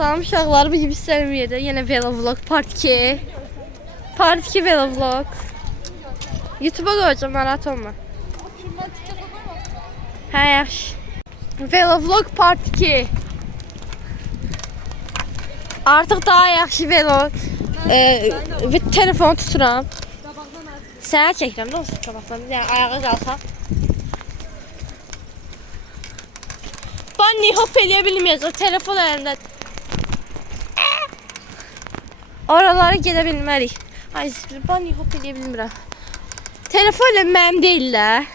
Salam uşaqlar, bu gibi istəyirəm yerdə yenə velovlog part 2. Part 2 velovlog. YouTube'a koyacağım, narahat olma. Hə, yaxşı. Velovlog part 2. Artıq daha yaxşı vlog. Bir telefonu tuturam. Sənə çəkirəm, nə olsun qabaqdan. Yəni ayağa qalsaq. Bunny hop eləyə bilməyəcək, telefon əlində. Oralara gedə bilmərik. Ay, bunny hop eləyə bilmirəm. Telefon elə mənim deyillər.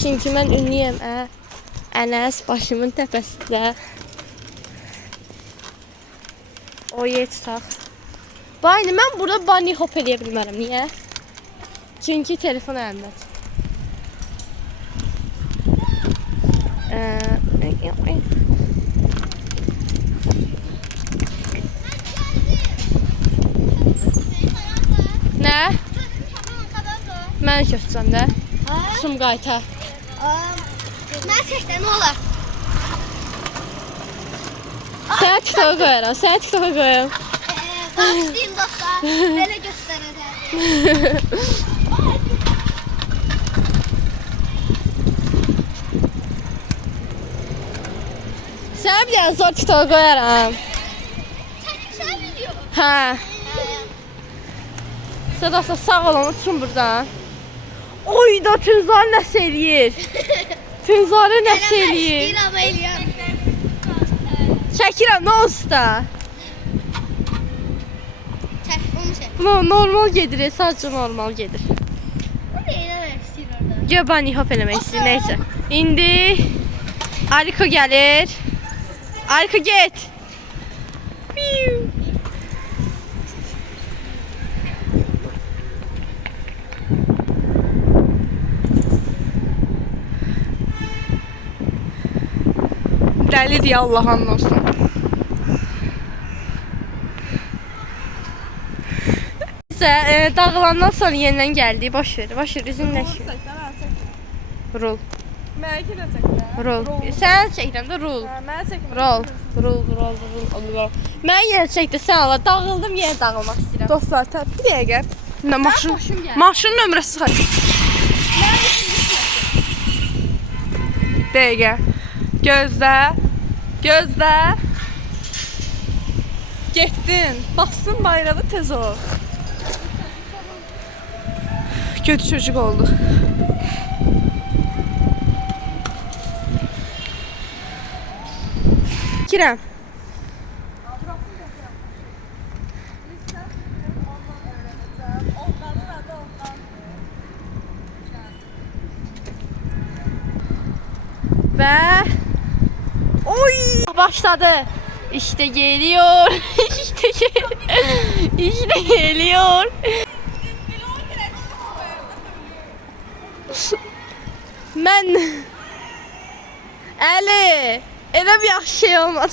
Çünki mən ünlüyəm. Ənəs başımın təpəsində. O yer tutaq. Bayni, mən burada bunny hop eləyə bilmərəm. Niyə? Çünki telefon əlimdədir. Nə? Mən köçsəm də. Sumqayıta. Mən çəkdə, nə olar? Sənə TikTok'a qoyaram, sənə TikTok'a qoyaram. Bağışlayın dostlar, belə göstərəcəm. Sənə bir dənə zor TikTok'a qoyaram. Çəkmişəm video. Hə. Sadasa sağ olun, uçun buradan. Oy da Tünzar nəsə eləyir. Tünzarı nəsə eləyir. İrama eləyəm. Çəkirəm, nə olsun da. Çək, onu çək. Normal gedir, sadəcə normal gedir. O da eləmək istəyir orada. Gör bunny hop eləmək istəyir, neysə. İndi Aliko gəlir. Aliko get. Piu. Dəli deyə Allah'ın olsun. Dağılandan sonra yenidən gəldi. Boş ver, üzümlə şey. Rol. Mənə də çəkdə. Rol. Sən çəkirəm də rol. Mənə çəkmə. Rol. Mən yenə çəkdə, sən ala. Dağıldım, yenə dağılmaq istəyirəm. Dostlar, bir dəqiqə. Nə maşının nömrəsi var. Dəqiqə. Gözlə. Getdin. Bastın bayrağı tez ol. Kötü çocuk oldu. Kirəm. Ve oy başladı. İşte geliyor. İşte geliyor. Mən Əli, elə bir yaxşı şey olmadı.